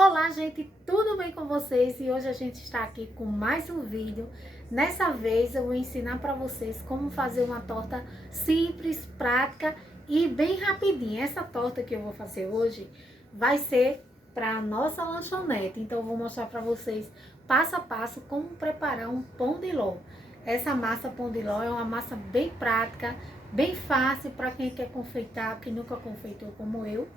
Olá, gente, tudo bem com vocês? E hoje a gente está aqui com mais um vídeo. Nessa vez eu vou ensinar para vocês como fazer uma torta simples, prática e bem rapidinha. Essa torta que eu vou fazer hoje vai ser para a nossa lanchonete. Então eu vou mostrar para vocês passo a passo como preparar um pão de ló. Essa massa pão de ló é uma massa bem prática, bem fácil para quem quer confeitar, quem nunca confeitou como eu.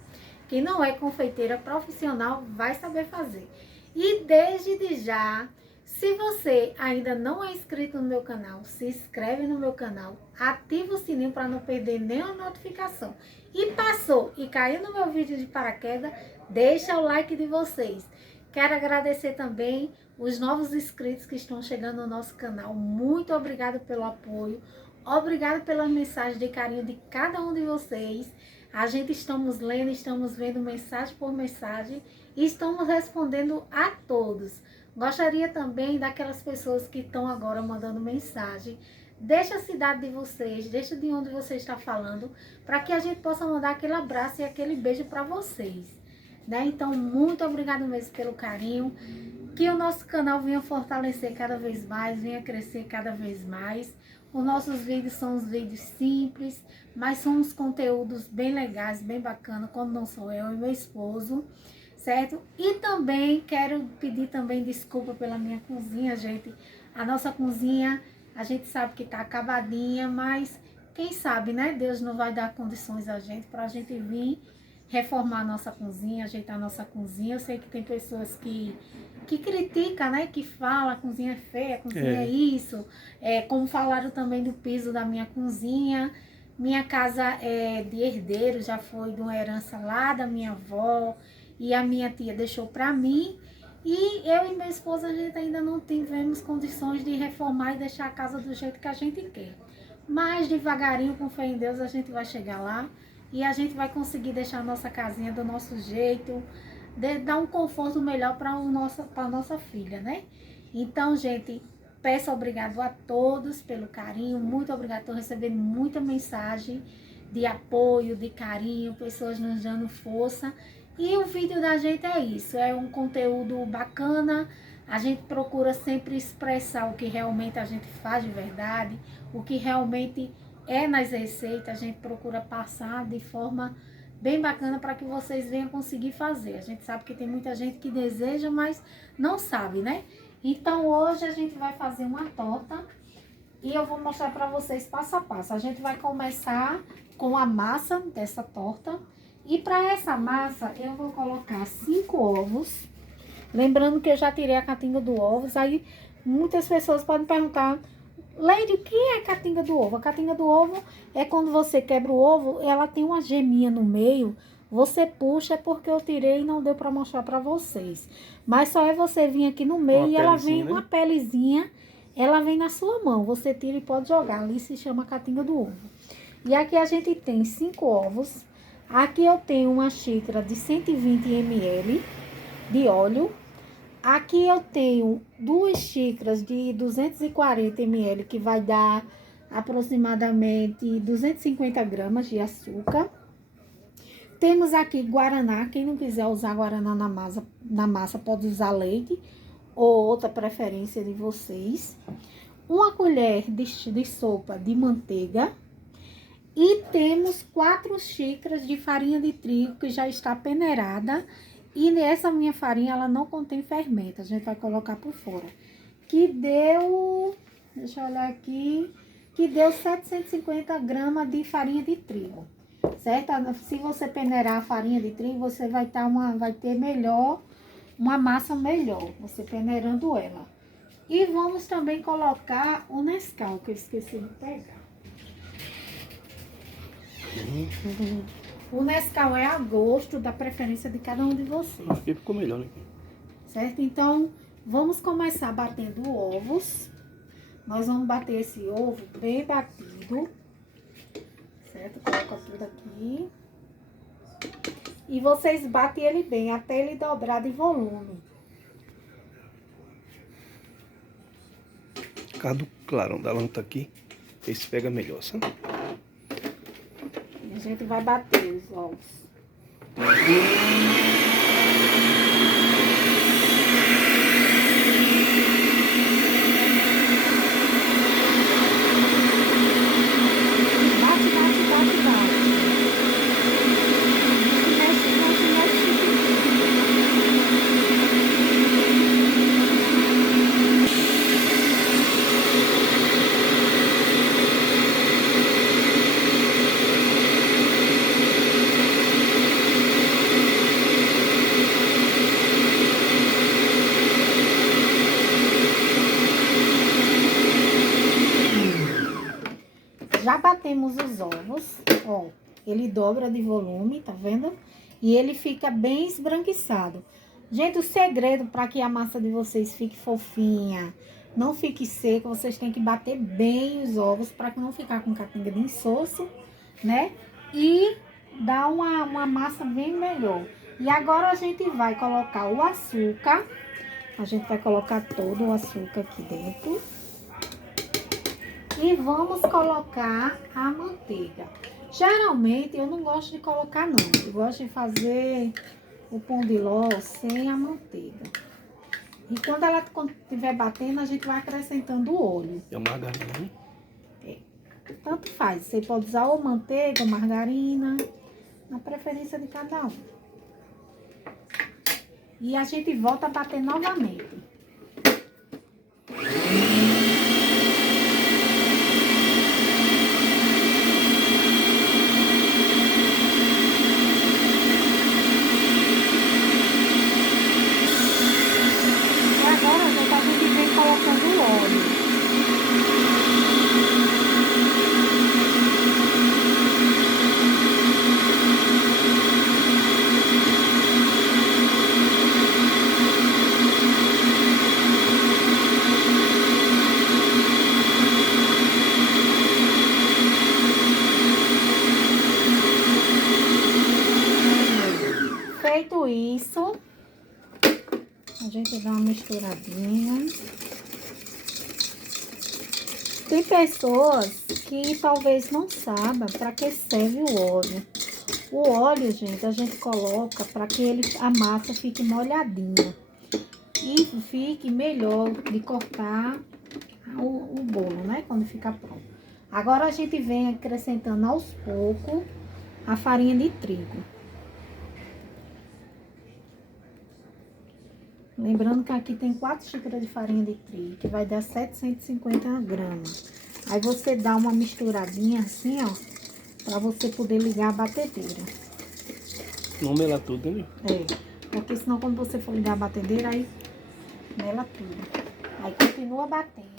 Quem não é confeiteira profissional vai saber fazer. E desde já, se você ainda não é inscrito no meu canal, se inscreve no meu canal, ativa o sininho para não perder nenhuma notificação. E passou e caiu no meu vídeo de paraquedas, deixa o like de vocês. Quero agradecer também os novos inscritos que estão chegando no nosso canal. Muito obrigada pelo apoio. Obrigada pelas mensagens de carinho de cada um de vocês. A gente estamos lendo, estamos vendo mensagem por mensagem e estamos respondendo a todos. Gostaria também daquelas pessoas que estão agora mandando mensagem. Deixa a cidade de vocês, deixa de onde você está falando, para que a gente possa mandar aquele abraço e aquele beijo para vocês. Né? Então, muito obrigado mesmo pelo carinho. Que o nosso canal venha fortalecer cada vez mais, venha crescer cada vez mais. Os nossos vídeos são uns vídeos simples, mas são uns conteúdos bem legais, bem bacanas, quando não sou eu e meu esposo, certo? E também quero pedir também desculpa pela minha cozinha, gente. A nossa cozinha, a gente sabe que tá acabadinha, mas quem sabe, né? Deus não vai dar condições a gente para a gente vir reformar a nossa cozinha, ajeitar a nossa cozinha. Eu sei que tem pessoas que critica, né? Que fala, a cozinha é feia, a cozinha é isso. Como falaram também do piso da minha cozinha. Minha casa é de herdeiro, já foi de uma herança lá da minha avó. E a minha tia deixou para mim. E eu e minha esposa, a gente ainda não tivemos condições de reformar e deixar a casa do jeito que a gente quer. Mas devagarinho, com fé em Deus, a gente vai chegar lá. E a gente vai conseguir deixar a nossa casinha do nosso jeito, dar um conforto melhor para a nossa filha, né? Então, gente, peço obrigado a todos pelo carinho, muito obrigado, estou recebendo muita mensagem de apoio, de carinho, pessoas nos dando força. E o vídeo da gente é isso, é um conteúdo bacana, a gente procura sempre expressar o que realmente a gente faz de verdade, o que realmente é nas receitas, a gente procura passar de forma bem bacana para que vocês venham conseguir fazer. A gente sabe que tem muita gente que deseja, mas não sabe, né? Então hoje a gente vai fazer uma torta e eu vou mostrar para vocês passo a passo. A gente vai começar com a massa dessa torta. E para essa massa eu vou colocar 5 ovos. Lembrando que eu já tirei a catinga do ovo. Aí muitas pessoas podem perguntar: Leide, o que é a catinga do ovo? A catinga do ovo é quando você quebra o ovo, ela tem uma geminha no meio, você puxa, é porque eu tirei e não deu para mostrar para vocês. Mas só é você vir aqui no meio e ela vem uma pelezinha, ela vem na sua mão, você tira e pode jogar, ali se chama catinga do ovo. E aqui a gente tem 5 ovos, aqui eu tenho uma xícara de 120 ml de óleo. Aqui eu tenho 2 xícaras de 240 ml, que vai dar aproximadamente 250 gramas de açúcar. Temos aqui guaraná, quem não quiser usar guaraná na massa pode usar leite ou outra preferência de vocês. Uma colher de sopa de manteiga. E temos 4 xícaras de farinha de trigo que já está peneirada. E essa minha farinha, ela não contém fermento, a gente vai colocar por fora. Que deu, deixa eu olhar aqui, que deu 750 gramas de farinha de trigo, certo? Se você peneirar a farinha de trigo, você vai ter melhor, uma massa melhor, você peneirando ela. E vamos também colocar o Nescau, que eu esqueci de pegar. O Nescau é a gosto da preferência de cada um de vocês. Acho que ficou melhor, né? Certo? Então, vamos começar batendo ovos. Nós vamos bater esse ovo bem batido. Certo? Coloca tudo aqui. E vocês batem ele bem, até ele dobrar de volume. Por causa do clarão da lâmpada aqui, esse pega melhor, sabe? E a gente vai bater os ovos. batemos os ovos, ó. Ele dobra de volume, tá vendo? E ele fica bem esbranquiçado. Gente, o segredo para que a massa de vocês fique fofinha, não fique seca, vocês têm que bater bem os ovos para que não ficar com capenga de insosso, né? E dar uma massa bem melhor. E agora a gente vai colocar o açúcar. A gente vai colocar todo o açúcar aqui dentro. E vamos colocar a manteiga. Geralmente eu não gosto de colocar não. Eu gosto de fazer o pão de ló sem a manteiga. E quando ela estiver batendo, a gente vai acrescentando o óleo. É margarina? É. Tanto faz. Você pode usar ou manteiga ou margarina, na preferência de cada um. E a gente volta a bater novamente. Colocando o óleo. Feito isso, a gente dá uma misturadinha. Tem pessoas que talvez não saibam para que serve o óleo. O óleo, gente, a gente coloca para que a massa fique molhadinha. E fique melhor de cortar o bolo, né? Quando ficar pronto. Agora a gente vem acrescentando aos poucos a farinha de trigo. Lembrando que aqui tem 4 xícaras de farinha de trigo, que vai dar 750 gramas. Aí você dá uma misturadinha assim, ó, pra você poder ligar a batedeira. Não mela tudo, né? É, porque senão quando você for ligar a batedeira, aí mela tudo. Aí continua batendo.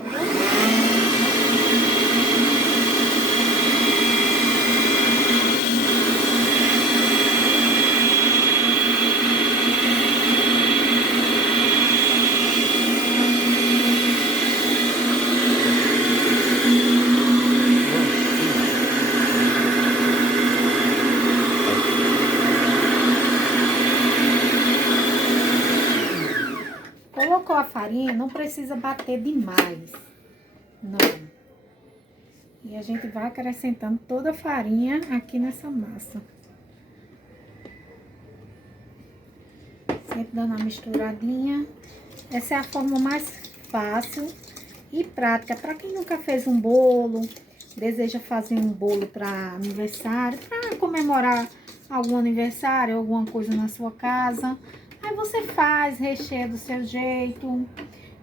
Colocou a farinha, não precisa bater demais, não. E a gente vai acrescentando toda a farinha aqui nessa massa. Sempre dando uma misturadinha. Essa é a forma mais fácil e prática. Para quem nunca fez um bolo, deseja fazer um bolo para aniversário, para comemorar algum aniversário, alguma coisa na sua casa. Aí você faz, recheia do seu jeito.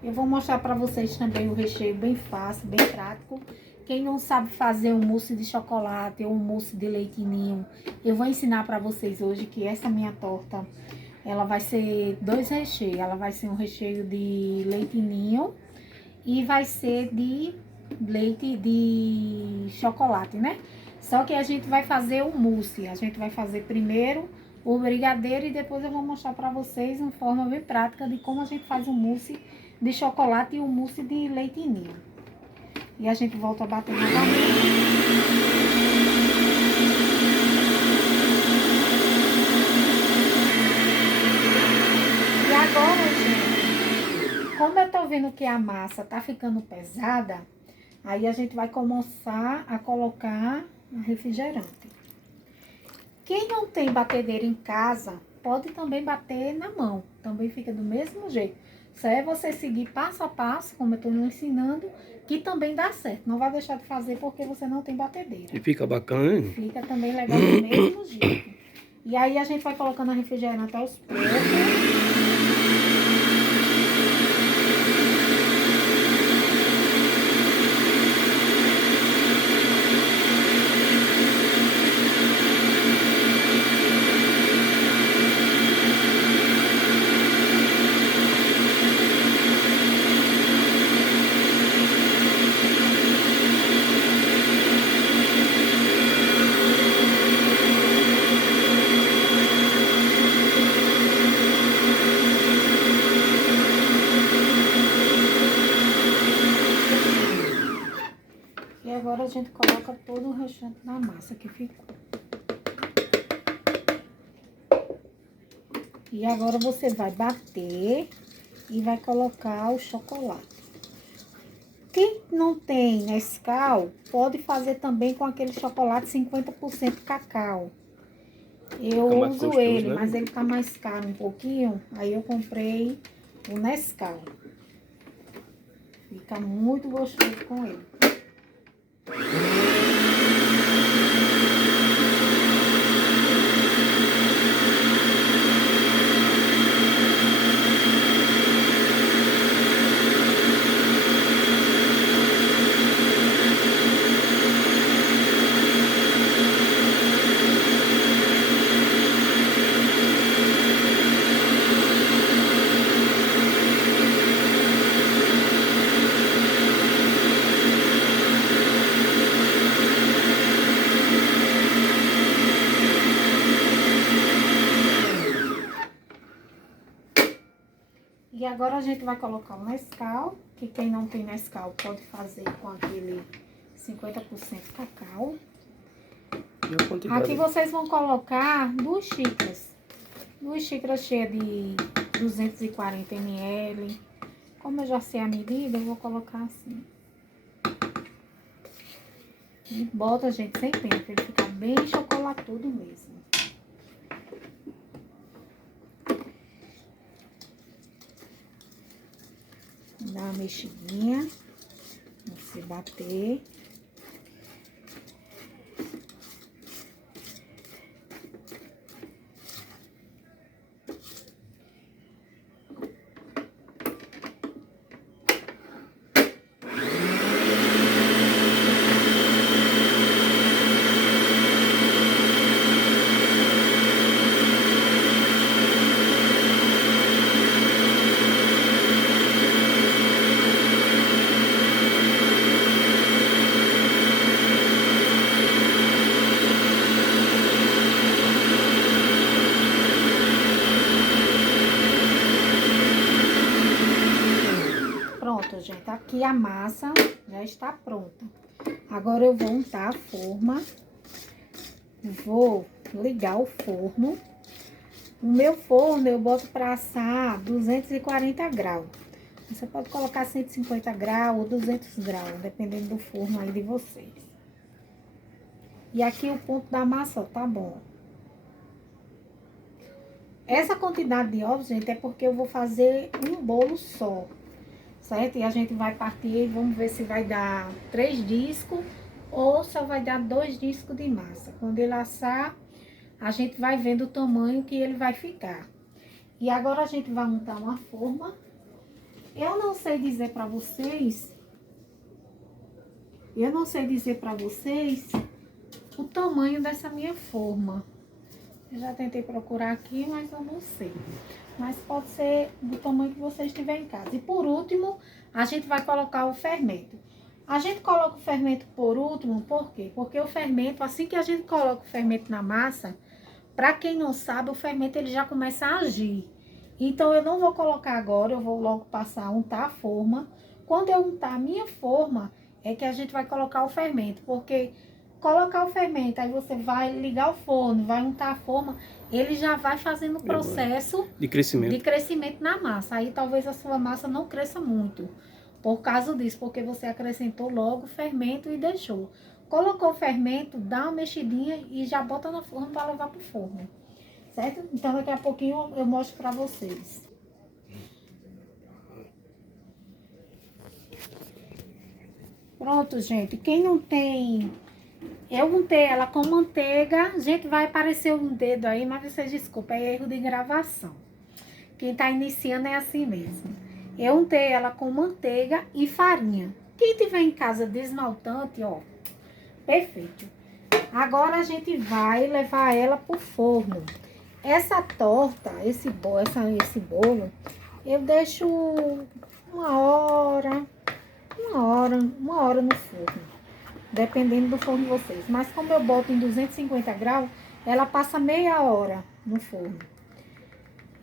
Eu vou mostrar para vocês também o recheio bem fácil, bem prático. Quem não sabe fazer um mousse de chocolate ou um mousse de leite ninho, eu vou ensinar para vocês hoje que essa minha torta, ela vai ser 2 recheios. Ela vai ser um recheio de leite ninho e vai ser de leite de chocolate, né? Só que a gente vai fazer o mousse. A gente vai fazer primeiro o brigadeiro e depois eu vou mostrar para vocês uma forma bem prática de como a gente faz o mousse de chocolate e o mousse de leite ninho. E a gente volta a bater novamente. E agora, gente, como eu tô vendo que a massa tá ficando pesada, aí a gente vai começar a colocar refrigerante. Quem não tem batedeira em casa, pode também bater na mão. Também fica do mesmo jeito. Só é você seguir passo a passo, como eu estou ensinando, que também dá certo. Não vai deixar de fazer porque você não tem batedeira. E fica bacana, hein? Fica também legal do mesmo jeito. E aí a gente vai colocando a refrigerante aos poucos. gente coloca todo o restante da massa que ficou. E agora você vai bater e vai colocar o chocolate. Quem não tem Nescau, pode fazer também com aquele chocolate 50% cacau. Eu uso gostoso, ele, né? mas ele tá mais caro um pouquinho. Aí eu comprei o Nescau. Fica muito gostoso com ele. E agora a gente vai colocar o Nescau, que quem não tem Nescau pode fazer com aquele 50% cacau. Aqui vocês vão colocar 2 xícaras. 2 xícaras cheias de 240 ml. Como eu já sei a medida, eu vou colocar assim. E bota, gente, sem pena, pra ele ficar bem chocolatudo mesmo. Dá uma mexidinha, você bater. Pronto, gente, aqui a massa já está pronta. Agora eu vou untar a forma, vou ligar o forno. O meu forno eu boto para assar 240 graus. Você pode colocar 150 graus ou 200 graus, dependendo do forno aí de vocês. E aqui o ponto da massa, ó, tá bom. Essa quantidade de ovos, gente, é porque eu vou fazer um bolo só. Certo? E a gente vai partir, vamos ver se vai dar 3 discos ou só vai dar 2 discos de massa. Quando ele assar, a gente vai vendo o tamanho que ele vai ficar. E agora a gente vai montar uma forma. Eu não sei dizer pra vocês o tamanho dessa minha forma. Eu já tentei procurar aqui, mas eu não sei. Mas pode ser do tamanho que vocês tiverem em casa. E por último, a gente vai colocar o fermento. A gente coloca o fermento por último, por quê? Porque o fermento, assim que a gente coloca o fermento na massa, para quem não sabe, o fermento ele já começa a agir. Então eu não vou colocar agora, eu vou logo passar a untar a forma. Quando eu untar a minha forma, é que a gente vai colocar o fermento, porque colocar o fermento, aí você vai ligar o forno, vai untar a forma, ele já vai fazendo o processo de crescimento na massa. Aí talvez a sua massa não cresça muito, por causa disso, porque você acrescentou logo o fermento e deixou. Colocou o fermento, dá uma mexidinha e já bota no forno para levar pro forno, certo? Então daqui a pouquinho eu mostro para vocês. Pronto, gente, quem não tem... Eu untei ela com manteiga. Gente, vai aparecer um dedo aí, mas vocês desculpem, é erro de gravação. Quem tá iniciando é assim mesmo. Eu untei ela com manteiga e farinha. Quem tiver em casa desmaltante, ó, perfeito. Agora a gente vai levar ela pro forno. Essa torta, esse bolo, eu deixo uma hora no forno. Dependendo do forno de vocês. Mas como eu boto em 250 graus, ela passa meia hora no forno.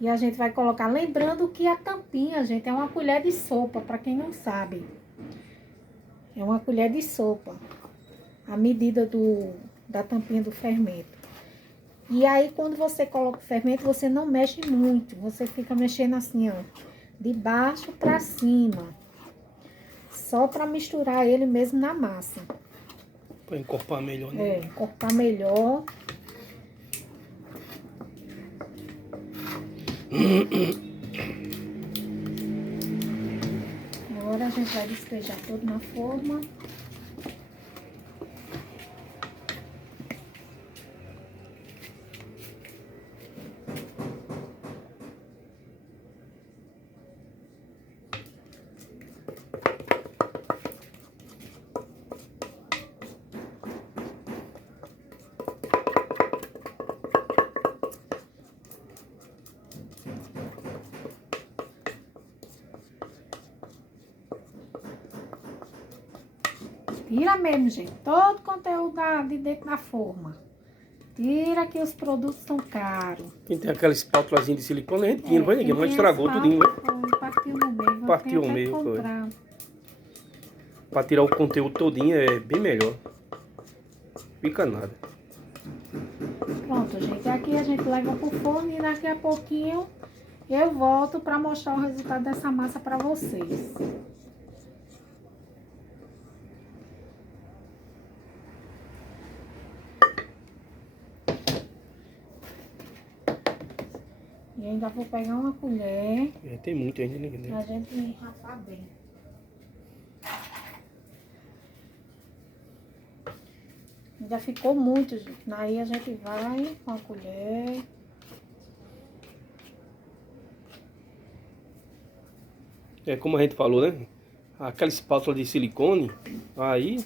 E a gente vai colocar, lembrando que a tampinha, gente, é uma colher de sopa, para quem não sabe. É uma colher de sopa. a medida da tampinha do fermento. E aí, quando você coloca o fermento, você não mexe muito. Você fica mexendo assim, ó, de baixo pra cima. Só pra misturar ele mesmo na massa. Pra encorpar melhor, né? Encorpar melhor. Agora a gente vai despejar tudo na forma. Tira mesmo, gente, todo o conteúdo de dentro da forma. Tira que os produtos são caros. Quem tem aquela espátulazinha de silicone, a gente tira, não vai ninguém, mas estragou tudinho, né? Partiu no meio, vou Partiu ter o até meio, que foi. comprar. Pra tirar o conteúdo todinho é bem melhor. Fica nada. Pronto, gente, aqui a gente leva pro forno e daqui a pouquinho eu volto pra mostrar o resultado dessa massa pra vocês. E ainda vou pegar uma colher Tem muito ainda, né? pra gente rapar bem. Ainda ficou muito, gente. Aí a gente vai com a colher. É como a gente falou, né? Aquela espátula de silicone, aí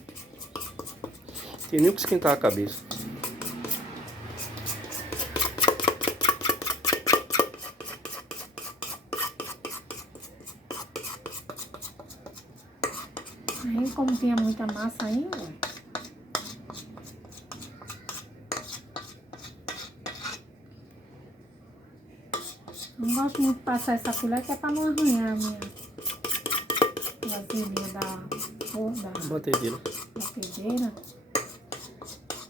tem nem o que esquentar a cabeça. Aí, como tinha muita massa ainda, não gosto muito de passar essa colher, que é pra não arranhar a minha vasilhinha da Batedeira. batedeira.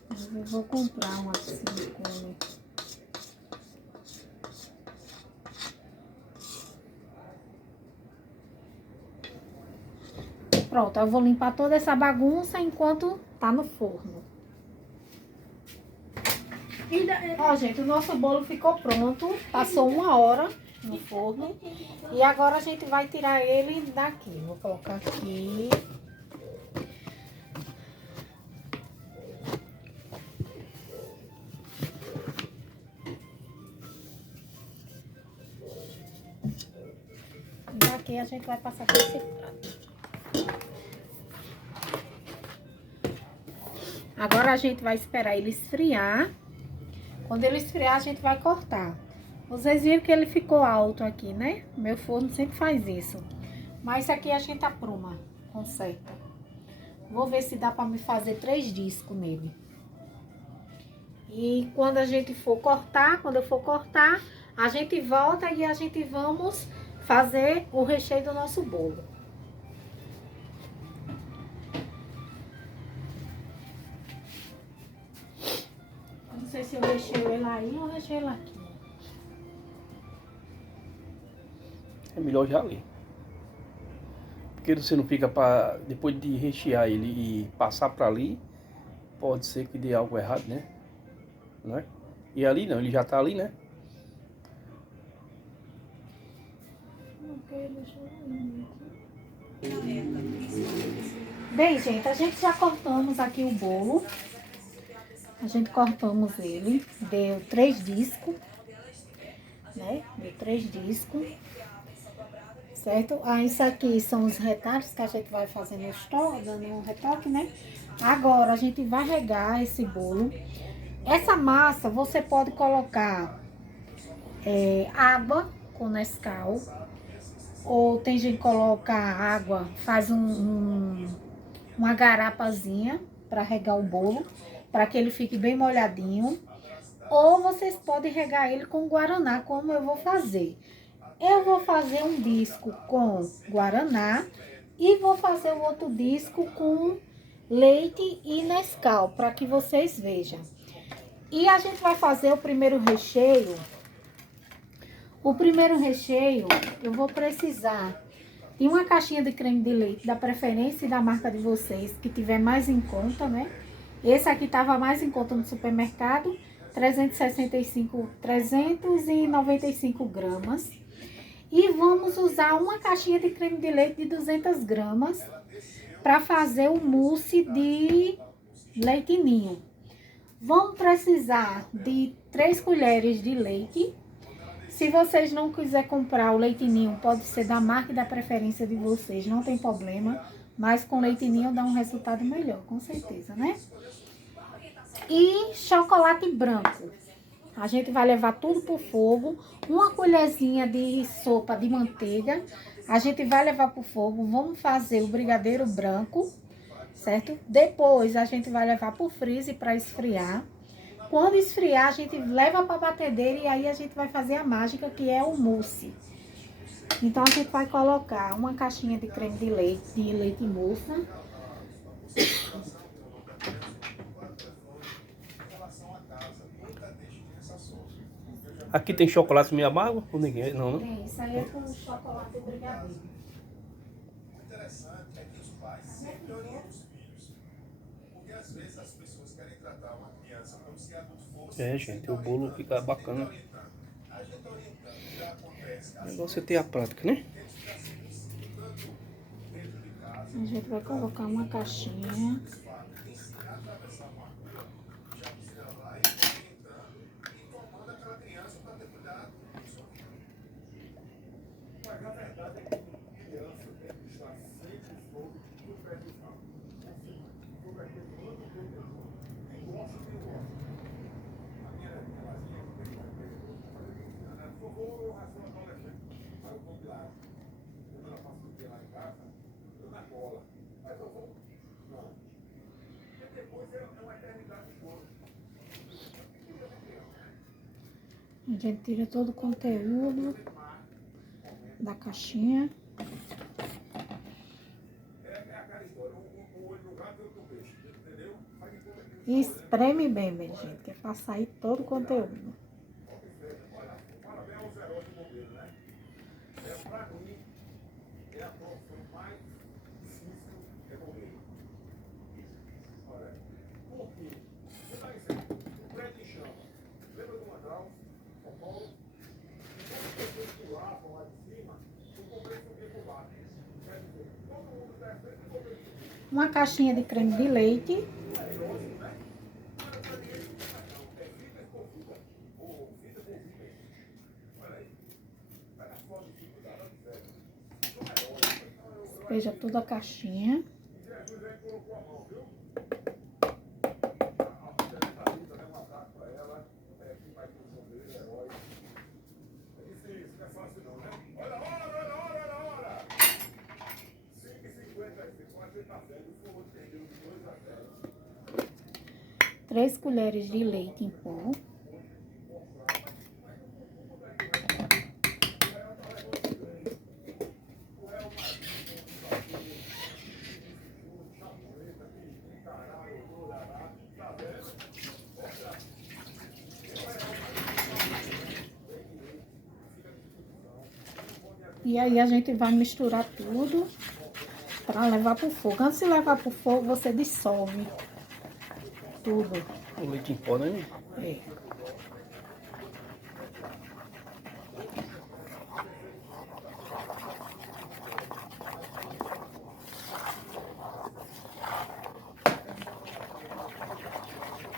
Mas eu vou comprar uma de silicone. Pronto, eu vou limpar toda essa bagunça enquanto tá no forno. Ó, gente, o nosso bolo ficou pronto. Passou 1 hora no forno. E agora a gente vai tirar ele daqui. Vou colocar aqui. E daqui a gente vai passar por esse prato. Agora a gente vai esperar ele esfriar. Quando ele esfriar, a gente vai cortar. Vocês viram que ele ficou alto aqui, né? Meu forno sempre faz isso. Mas aqui a gente apruma, conserta. Vou ver se dá pra me fazer 3 discos nele. E quando a gente for cortar, quando eu for cortar, a gente volta e a gente vamos fazer o recheio do nosso bolo. Não sei se eu recheio ele aí ou recheio ele aqui. É melhor já ali. Porque você não fica pra... Depois de rechear ele e passar pra ali, pode ser que dê algo errado, né? Não é? E ali não, ele já tá ali, né? Bem, gente, a gente já cortamos aqui o bolo. A gente cortamos ele, deu 3 discos, né? Deu 3 discos, certo? Ah, isso aqui são os retalhos que a gente vai fazer no estoque, dando um retoque, né? Agora a gente vai regar esse bolo. Essa massa você pode colocar água com Nescau, ou tem gente que coloca água, faz uma garapazinha para regar o bolo, para que ele fique bem molhadinho. Ou vocês podem regar ele com guaraná, como eu vou fazer. Eu vou fazer um disco com guaraná e vou fazer o outro disco com leite e Nescau, para que vocês vejam. E a gente vai fazer o primeiro recheio. O primeiro recheio, eu vou precisar de uma caixinha de creme de leite, da preferência da marca de vocês, que tiver mais em conta, né? Esse aqui tava mais em conta no supermercado, 395 gramas. E vamos usar uma caixinha de creme de leite de 200 gramas para fazer o mousse de leite ninho. Vamos precisar de 3 colheres de leite. Se vocês não quiserem comprar o leite ninho, pode ser da marca e da preferência de vocês, não tem problema. Mas com leite ninho dá um resultado melhor, com certeza, né? E chocolate branco. A gente vai levar tudo pro fogo. Uma colherzinha de sopa de manteiga. A gente vai levar pro fogo. Vamos fazer o brigadeiro branco, certo? Depois a gente vai levar pro freezer para esfriar. Quando esfriar, a gente leva para a batedeira e aí a gente vai fazer a mágica, que é o mousse. Então, a gente vai colocar uma caixinha de creme de leite moça. Aqui tem chocolate meio amargo ou ninguém? Não, né? Tem, isso aí é com chocolate brigadeiro. Interessante é que os pais sempre orientam os filhos, porque às vezes as pessoas querem tratar uma criança como se adulto fosse. É, gente, o bolo fica bacana. A gente orientando já acontece. O negócio é ter a prática, né? A gente vai colocar uma caixinha. A gente tira todo o conteúdo da caixinha. E espreme bem, minha gente, que é pra sair todo o conteúdo. Uma caixinha de creme de leite. Despeja toda a caixinha. Três colheres de leite em pó. E aí a gente vai misturar tudo para levar pro fogo. Antes de levar pro fogo, você dissolve tudo. O leite em pó, né? É.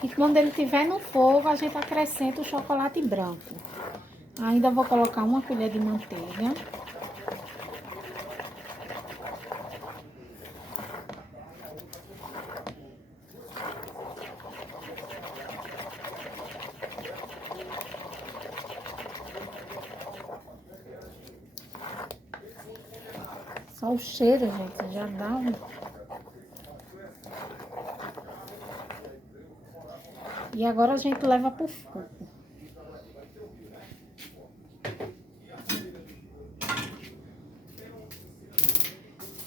E quando ele estiver no fogo, a gente acrescenta o chocolate branco. Ainda vou colocar uma colher de manteiga. Só o cheiro, gente, já dá um... E agora a gente leva pro fogo.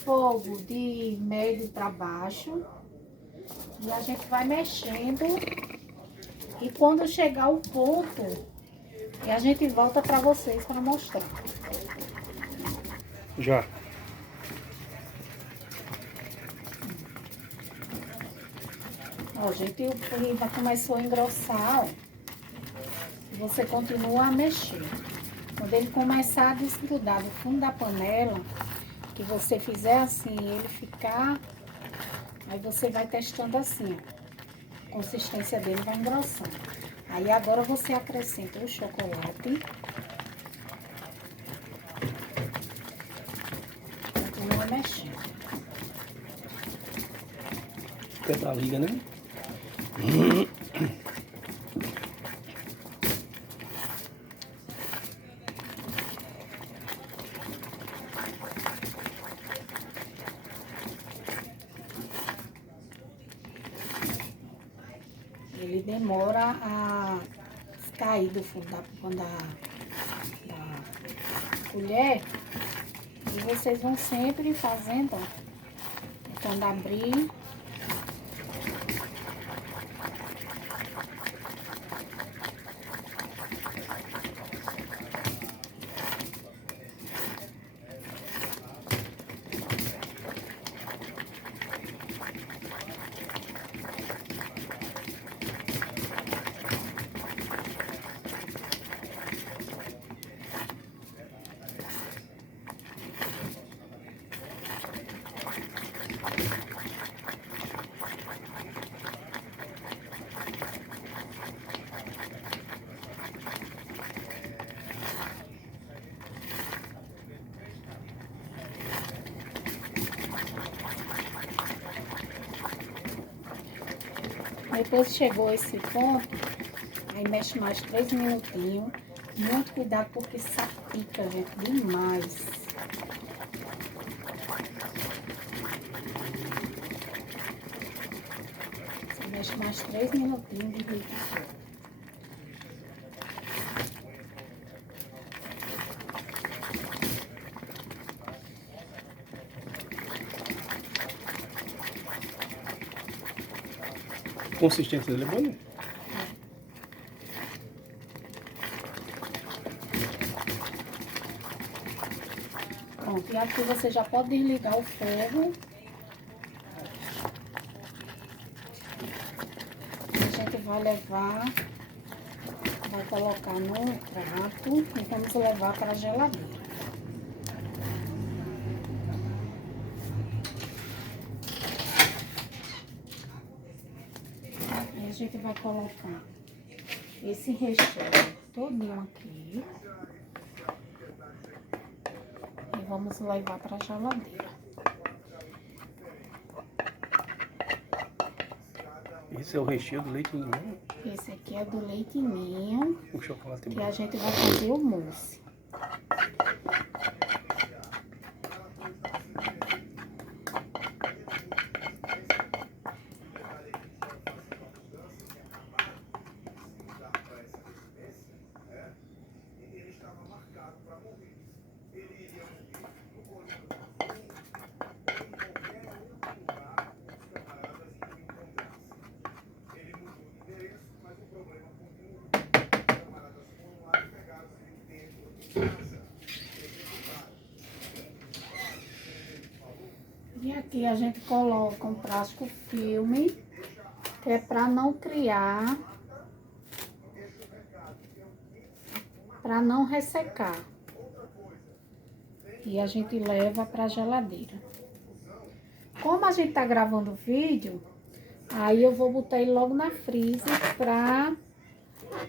Fogo de médio para baixo. E a gente vai mexendo. E quando chegar o ponto, e a gente volta para vocês para mostrar. Já. Ó, gente, o já começou a engrossar, ó. E você continua a mexer. Quando ele começar a desgrudar do fundo da panela, que você fizer assim, ele ficar, aí você vai testando assim, ó. A consistência dele vai engrossando. Aí agora você acrescenta o chocolate. Continua mexendo. Esquenta a liga, né? Ele demora a cair do fundo da colher. E vocês vão sempre fazendo, ó, tentando abrir. Depois que chegou esse ponto, aí mexe mais 3 minutinhos. Muito cuidado porque salpica, gente, demais. Você mexe mais 3 minutinhos de liquidificador. Consistência dele é boa, né? Pronto, e aqui você já pode desligar o fogo. A gente vai levar, vai colocar no prato e vamos levar para a geladeira. E a gente vai colocar esse recheio todinho aqui. E vamos levar para a geladeira. Esse é o recheio do leite ninho. Esse aqui é do leite ninho, O chocolate que branco. a gente vai fazer o mousse. E aqui a gente coloca um plástico filme, que é para não criar, para não ressecar. E a gente leva para a geladeira. Como a gente tá gravando o vídeo, aí eu vou botar ele logo na freezer para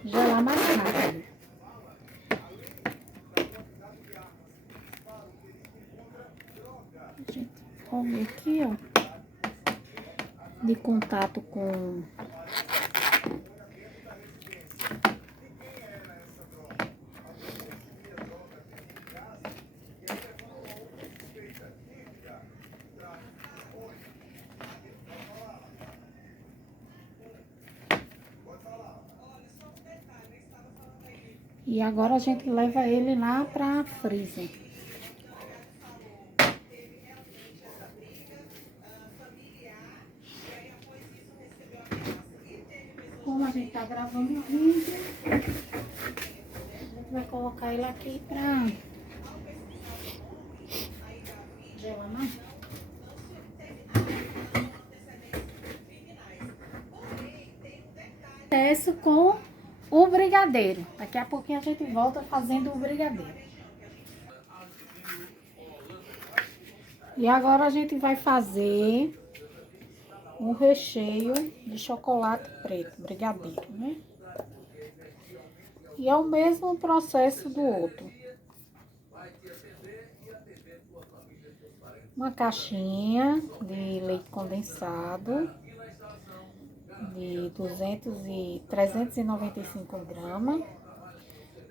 gelar mais rápido. Gente, vamos ver aqui, ó, de contato com e agora a gente leva ele lá para freezer. a gente tá gravando o vídeo, a gente vai colocar ele aqui pra gelar mais. Peço com o brigadeiro. Daqui a pouquinho a gente volta fazendo o brigadeiro. E agora a gente vai fazer um recheio de chocolate preto, brigadeiro, né? E é o mesmo processo do outro. Uma caixinha de leite condensado de 395 gramas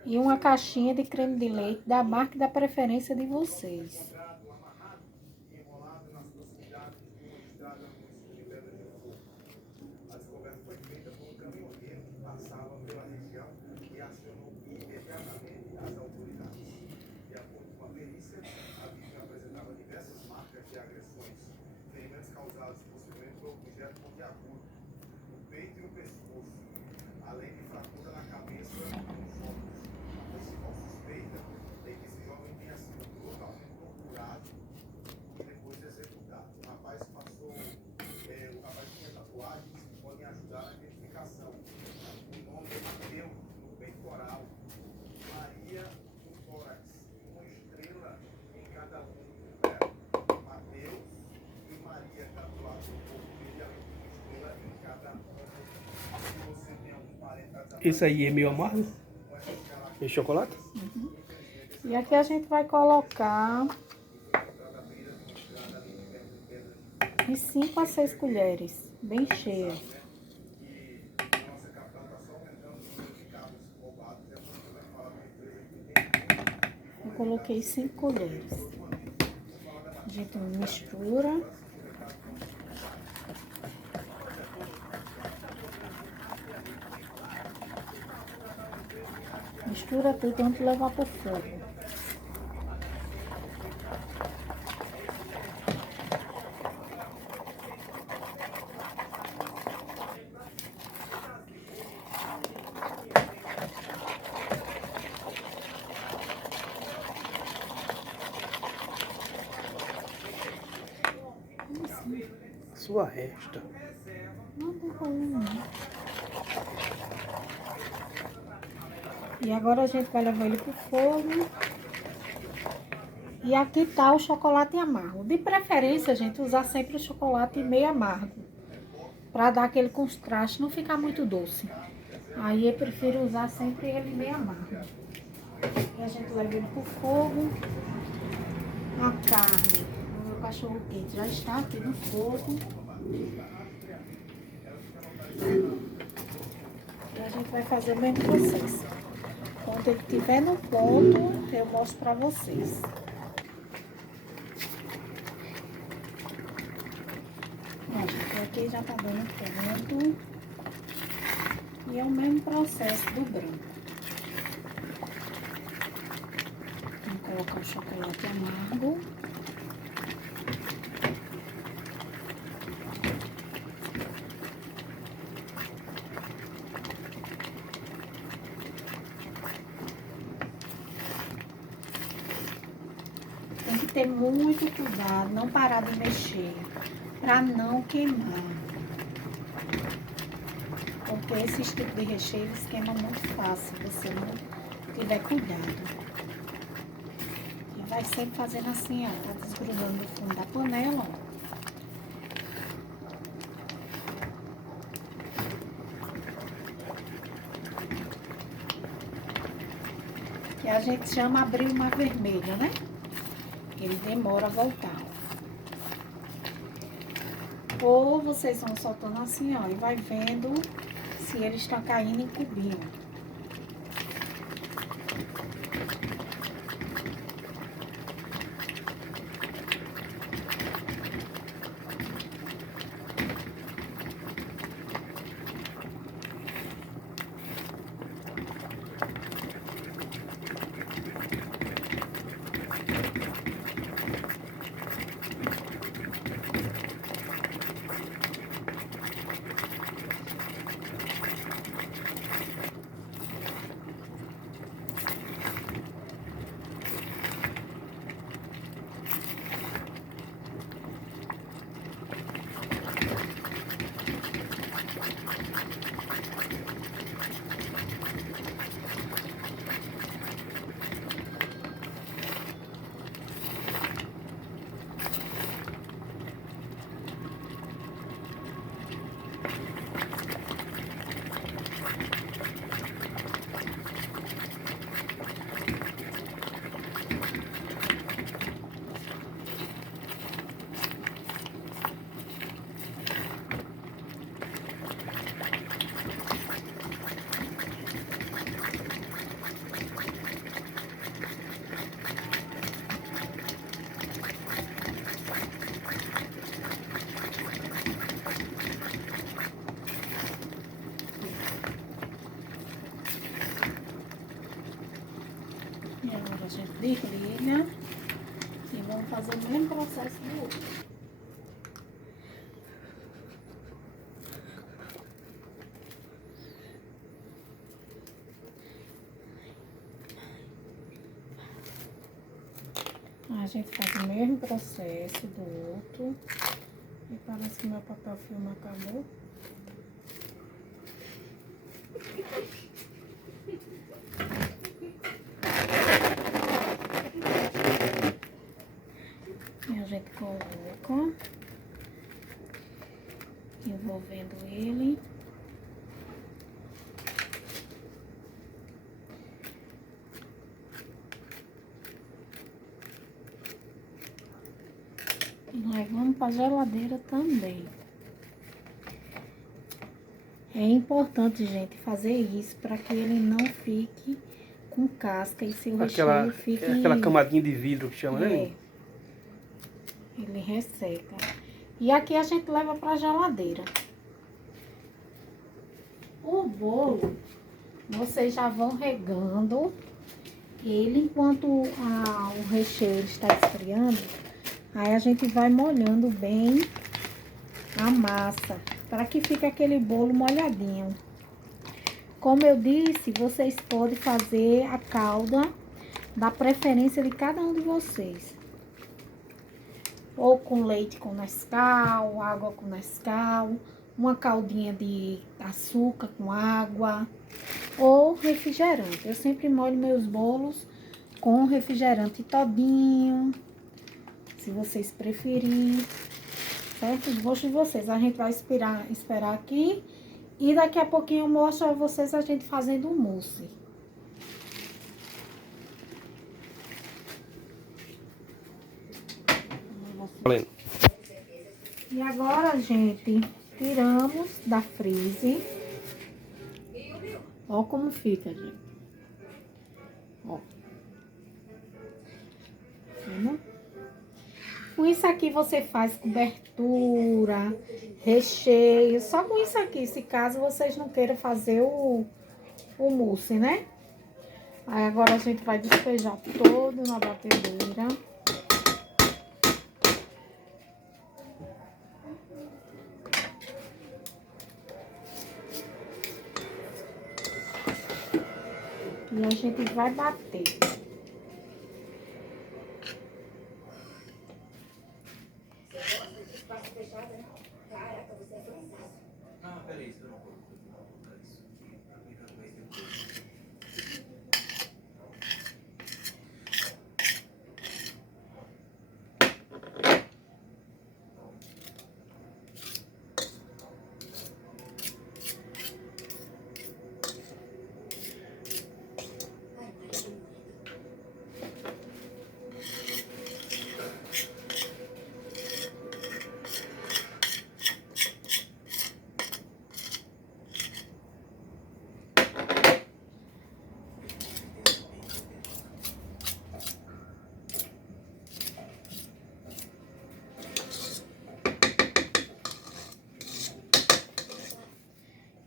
e uma caixinha de creme de leite da marca da preferência de vocês. A descoberta foi feita por um caminhoneiro que passava pela região e acionou imediatamente as autoridades. De acordo com a perícia, a vítima apresentava diversas marcas de agressões. Ferimentos causados possivelmente por objeto pontiagudo no peito e no pescoço, além de fratura na cabeça e nos ombros. A principal suspeita é que esse jovem tenha sido brutalmente torturado e depois executado. O rapaz tinha tatuagens que podem ajudar na identificação. O nome é Mateus, no peitoral, Maria no tórax, uma estrela em cada um do pé. Mateus e Maria tatuados no corpo dele, além de uma estrela em cada um. Se você tem algum parente tatuado, Esse aí é meio amargo? É chocolate? E aqui a gente vai colocar de 5 a 6 colheres, bem cheia. Eu coloquei 5 colheres. A gente mistura. Mistura tudo antes de levar pro fogo. Sua resta. Não tem problema não. E agora a gente vai levar ele pro fogo. E aqui tá o chocolate amargo. De preferência, gente, usar sempre o chocolate meio amargo. Pra dar aquele contraste, não ficar muito doce. Aí eu prefiro usar sempre ele meio amargo. E a gente leva ele pro fogo. A carne, o meu cachorro quente já está aqui no fogo. E a gente vai fazer o mesmo processo. Quando ele estiver no ponto, eu mostro pra vocês. Ó, gente, aqui já tá dando ponto. E é o mesmo processo do branco. Vamos colocar o chocolate amargo. Tem que ter muito cuidado, não parar de mexer, para não queimar. Porque esses tipos de recheio eles queimam muito fácil, se você não tiver cuidado. E vai sempre fazendo assim, ó, tá desgrudando no fundo da panela, ó. Que a gente chama abrir uma vermelha, né? Ele demora a voltar. Ou vocês vão soltando assim, ó, e vai vendo se ele está caindo em cubinho. farinha. E vamos fazer o mesmo processo do outro. A gente faz o mesmo processo do outro. E parece que meu papel filme acabou. E a gente coloca, envolvendo ele. E levamos para a geladeira também. É importante, gente, fazer isso para que ele não fique com casca e seu recheio fique... Aquela camadinha de vidro que chama, né? Ele resseca. E aqui a gente leva para a geladeira. O bolo, vocês já vão regando ele enquanto o recheio está esfriando. Aí a gente vai molhando bem a massa, para que fique aquele bolo molhadinho. Como eu disse, vocês podem fazer a calda da preferência de cada um de vocês. Ou com leite com Nescau, água com Nescau, uma caldinha de açúcar com água, ou refrigerante. Eu sempre molho meus bolos com refrigerante todinho, se vocês preferirem, certo? Os gostos de vocês. A gente vai esperar aqui e daqui a pouquinho eu mostro a vocês a gente fazendo o mousse. Valendo. E agora, gente, tiramos da freezer. Ó como fica, gente. Ó. Vendo? Com isso aqui você faz cobertura, recheio. Só com isso aqui, se caso vocês não queiram fazer o mousse, né? Aí agora a gente vai despejar todo na batedeira. E a gente vai bater.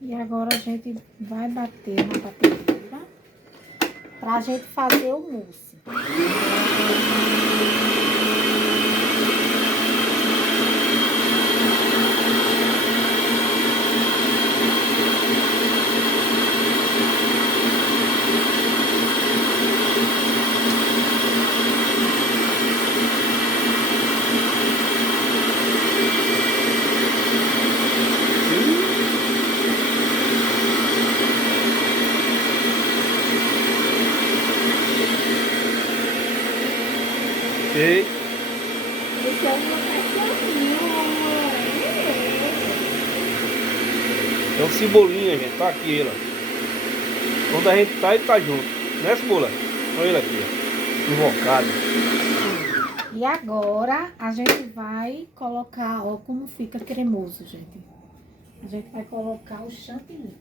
E agora a gente vai bater na batedeira pra gente fazer o mousse. Ei, Esse é o meu cachorrinho. é um cebolinha, gente. Tá aqui ele, ó. Quando a gente tá, ele tá junto. Né, cebola? Olha ele aqui, ó. Invocado. E agora a gente vai colocar, ó, como fica cremoso, gente. A gente vai colocar o chantilly.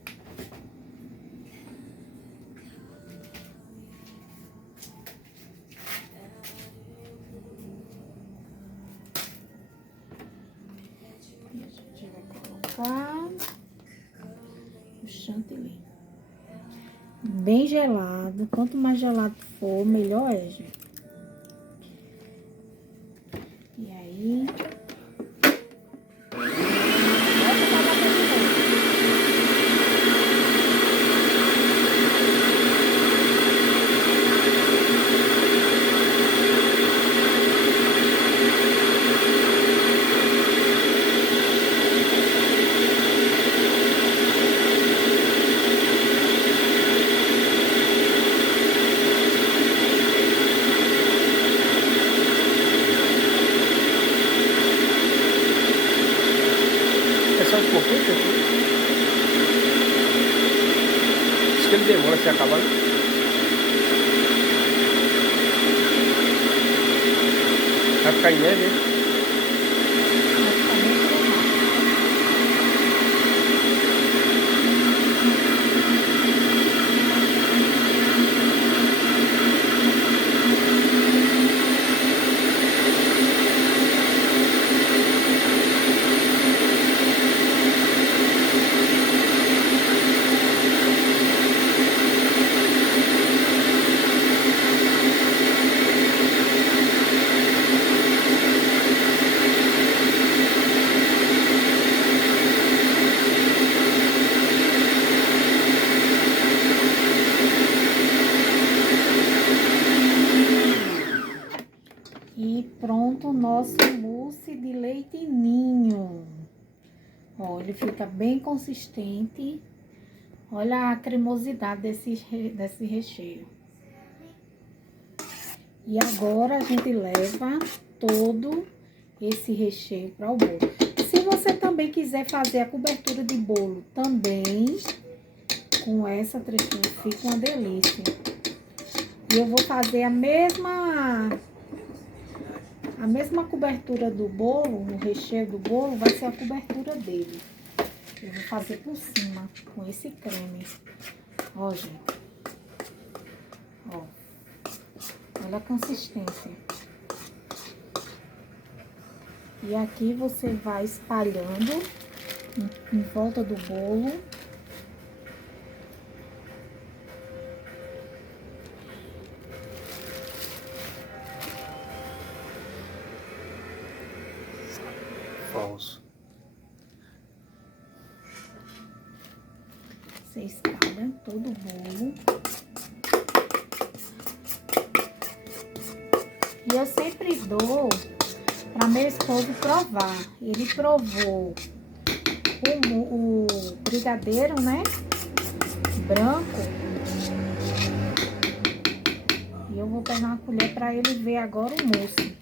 E a gente vai colocar o chantilly. Bem gelado. Quanto mais gelado for, melhor é, gente. E aí... É só de pouquinho, gente. Diz que ele demora a se acabar, né? Vai ficar em neve, né? E pronto o nosso mousse de leite ninho. Ó, ele fica bem consistente. Olha a cremosidade desse recheio. E agora a gente leva todo esse recheio para o bolo. Se você também quiser fazer a cobertura de bolo também, com essa trechinha, fica uma delícia. E eu vou fazer a mesma cobertura do bolo, o recheio do bolo vai ser a cobertura dele. Eu vou fazer por cima com esse creme. Ó, gente. Ó. Olha a consistência. E aqui você vai espalhando em volta do bolo. Falso. Você espalha todo o bolo. E eu sempre dou para meu esposo provar. Ele provou o brigadeiro, né? Branco. E eu vou pegar uma colher para ele ver agora o mousse.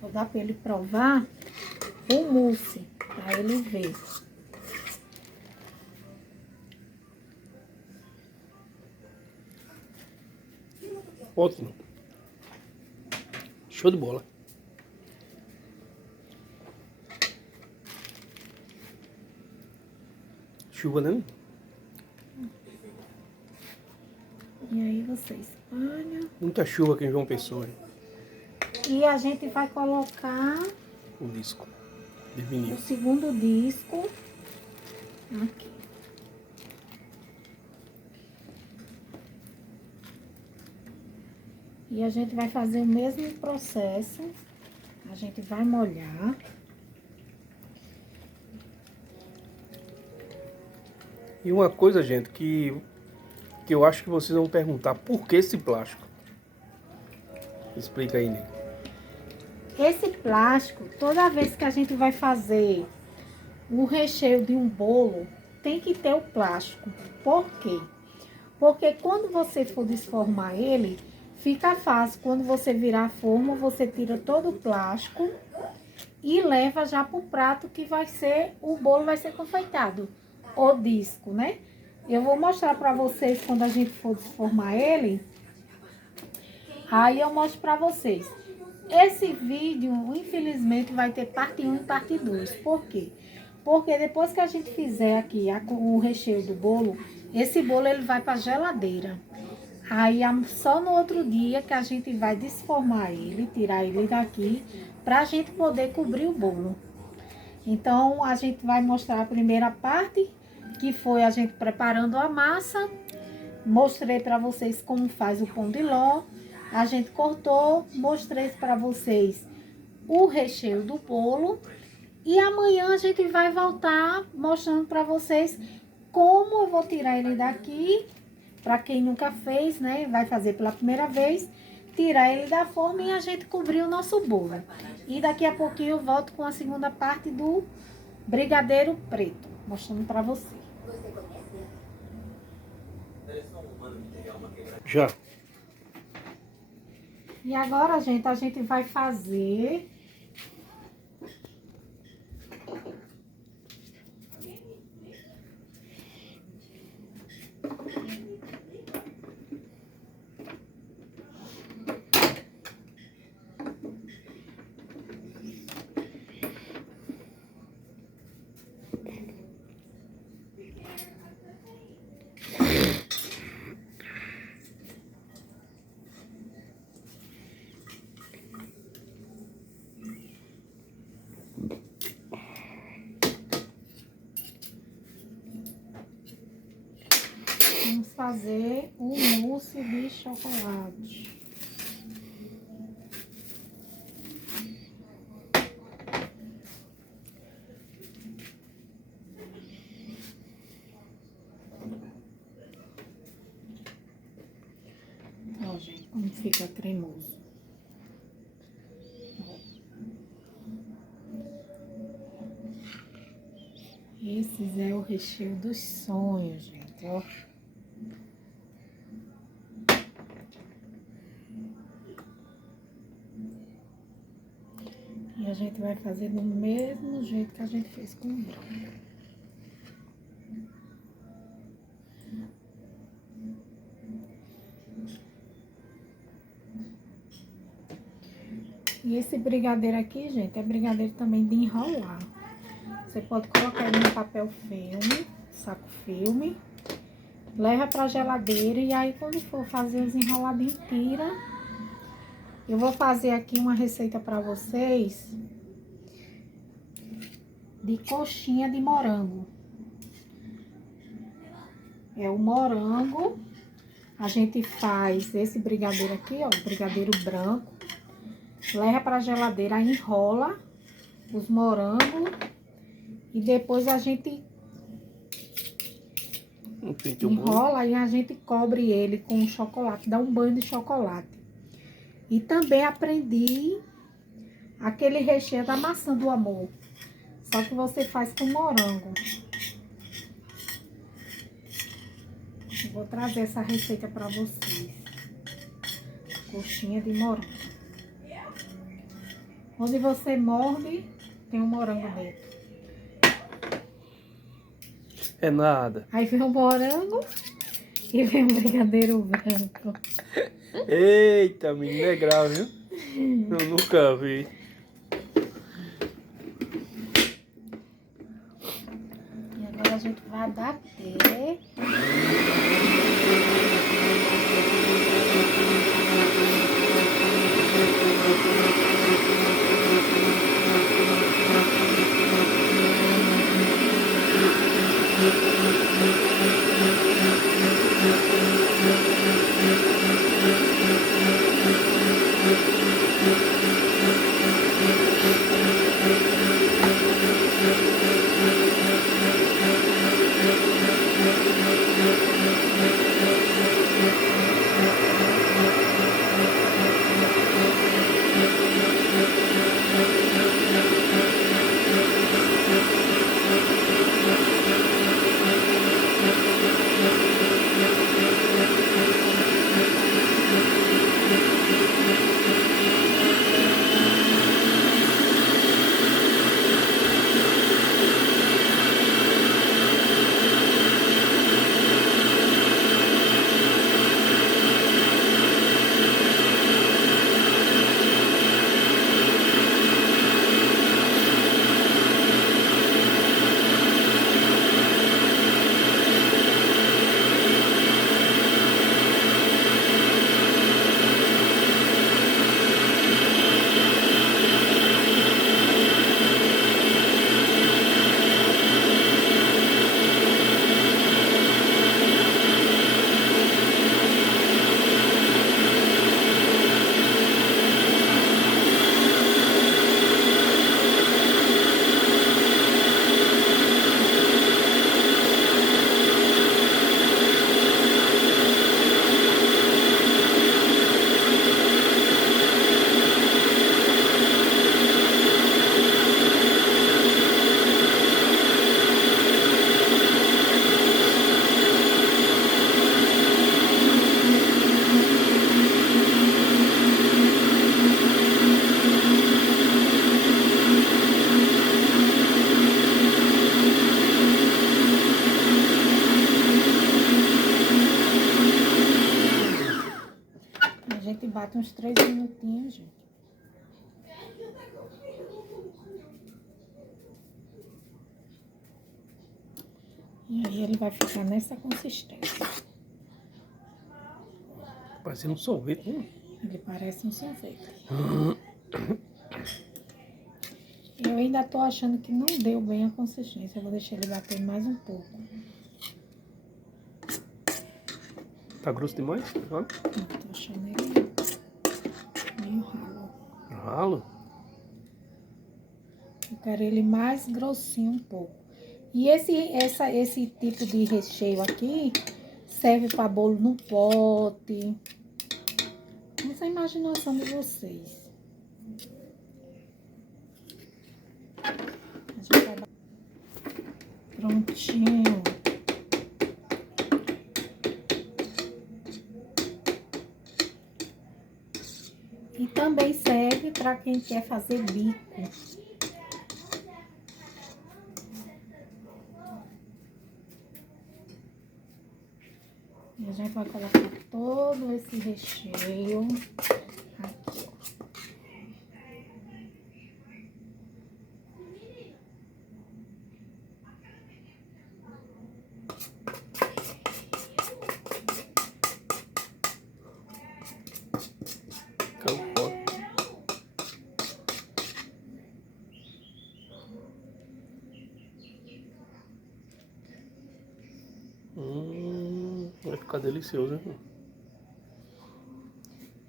Vou dar para ele provar o mousse, para ele ver. Ótimo. Show de bola. Chuva, né? E aí você espalha. Muita chuva aqui em João Pessoa, hein? E a gente vai colocar O disco de o vinil. segundo disco aqui. E a gente vai fazer o mesmo processo. A gente vai molhar. E uma coisa, gente, que eu acho que vocês vão perguntar, por que esse plástico? Explica aí, Ney. Esse plástico, toda vez que a gente vai fazer o recheio de um bolo, tem que ter o plástico. Por quê? Porque quando você for desformar ele, fica fácil. Quando você virar a forma, você tira todo o plástico e leva já pro prato que vai ser, o bolo vai ser confeitado. O disco, né? Eu vou mostrar pra vocês quando a gente for desformar ele. Aí eu mostro pra vocês. Esse vídeo, infelizmente, vai ter parte 1 e parte 2. Por quê? Porque depois que a gente fizer aqui o recheio do bolo, esse bolo ele vai pra geladeira. Aí só no outro dia que a gente vai desformar ele, tirar ele daqui, pra gente poder cobrir o bolo. Então, a gente vai mostrar a primeira parte que foi a gente preparando a massa. Mostrei para vocês como faz o pão de ló. A gente cortou, mostrei para vocês o recheio do bolo. E amanhã a gente vai voltar mostrando para vocês como eu vou tirar ele daqui. Para quem nunca fez, né? Vai fazer pela primeira vez. Tirar ele da forma e a gente cobrir o nosso bolo. E daqui a pouquinho eu volto com a segunda parte do brigadeiro preto. Mostrando para vocês. Já. E agora, gente, a gente vai fazer... Vamos fazer o mousse de chocolate. Ó, gente, como fica cremoso. Esses é o recheio dos sonhos, gente, ó. E a gente vai fazer do mesmo jeito que a gente fez com o branco. E esse brigadeiro aqui, gente, é brigadeiro também de enrolar. Você pode colocar ele no papel filme, saco filme, leva pra geladeira e aí quando for fazer os enroladinhos, tira. Eu vou fazer aqui uma receita pra vocês de coxinha de morango. É o morango, a gente faz esse brigadeiro aqui, ó, brigadeiro branco, leva pra geladeira, enrola os morangos e depois a gente enrola e a gente cobre ele com chocolate, dá um banho de chocolate. E também aprendi aquele recheio da maçã do amor, só que você faz com morango. Vou trazer essa receita para vocês. Coxinha de morango. Onde você morde, tem um morango dentro. É nada. Aí vem o morango e vem o brigadeiro branco. Eita, menina, é grave, viu? Eu nunca vi. E agora a gente vai bater. bate uns 3 minutinhos, gente. E aí ele vai ficar nessa consistência. Parecendo um sorvete, né? Ele parece um sorvete. Eu ainda tô achando que não deu bem a consistência. Eu vou deixar ele bater mais um pouco. Tá grosso demais? Olha. Não, tô achando ele meio ralo. Ralo? Eu quero ele mais grossinho um pouco. E esse tipo de recheio aqui serve para bolo no pote. Essa é a imaginação de vocês. A gente vai... Prontinho. E também serve para quem quer fazer bico. E a gente vai colocar todo esse recheio aqui, ó. Vai ficar delicioso, né?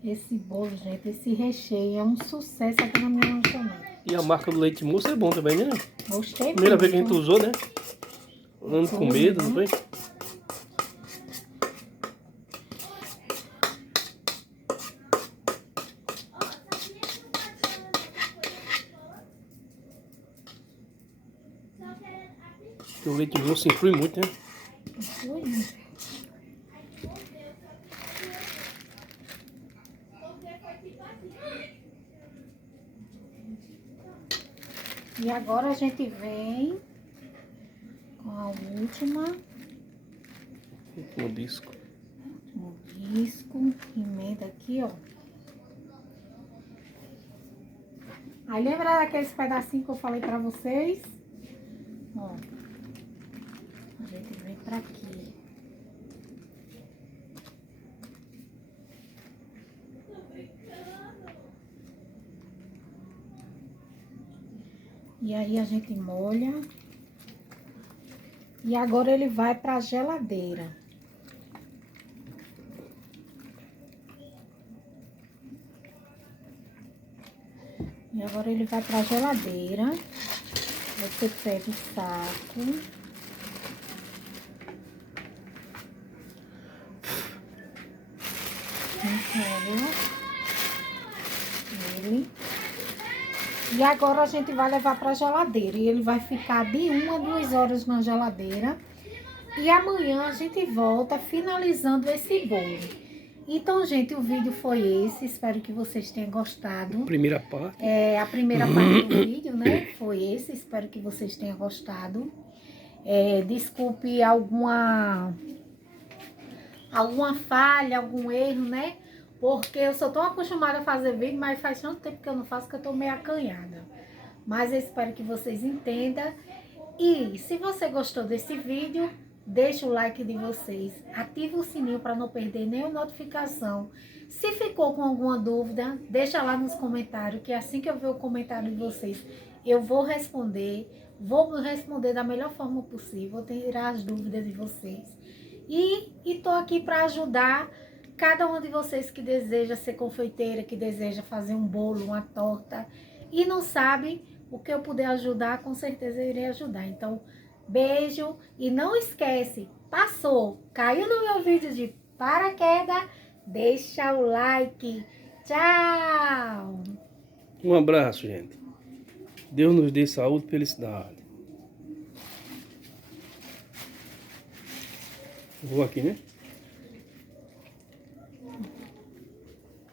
Esse bolo, gente, esse recheio é um sucesso aqui na minha lanchonete. E a marca do leite moça é bom também, né? Gostei Primeira muito. vez que a gente usou, né? Andando com medo, não foi? Porque o leite moço influi muito, né? Foi. E agora a gente vem com a último disco. o disco, emenda aqui, ó. Aí lembra daqueles pedacinhos que eu falei pra vocês? Ó, a gente vem pra aqui. E aí a gente molha. E agora ele vai pra geladeira. E agora ele vai pra geladeira. Você pega o saco. Enrola ele. E agora a gente vai levar pra geladeira. E ele vai ficar de 1 a 2 horas na geladeira. E amanhã a gente volta finalizando esse bolo. Então, gente, o vídeo foi esse. Espero que vocês tenham gostado. Primeira parte. A primeira parte do vídeo, né? Foi esse. Espero que vocês tenham gostado. Desculpe alguma falha, algum erro, né? Porque eu sou tão acostumada a fazer vídeo, mas faz tanto tempo que eu não faço que eu tô meio acanhada. Mas eu espero que vocês entendam. E se você gostou desse vídeo, deixa o like de vocês. Ativa o sininho para não perder nenhuma notificação. Se ficou com alguma dúvida, deixa lá nos comentários, que assim que eu ver o comentário de vocês, eu vou responder. Vou responder da melhor forma possível, vou tirar as dúvidas de vocês. E tô aqui para ajudar cada um de vocês que deseja ser confeiteira, que deseja fazer um bolo, uma torta e não sabe o que eu puder ajudar, com certeza eu irei ajudar. Então, beijo e não esquece, passou, caiu no meu vídeo de paraquedas, deixa o like. Tchau! Um abraço, gente. Deus nos dê saúde e felicidade. Vou aqui, né?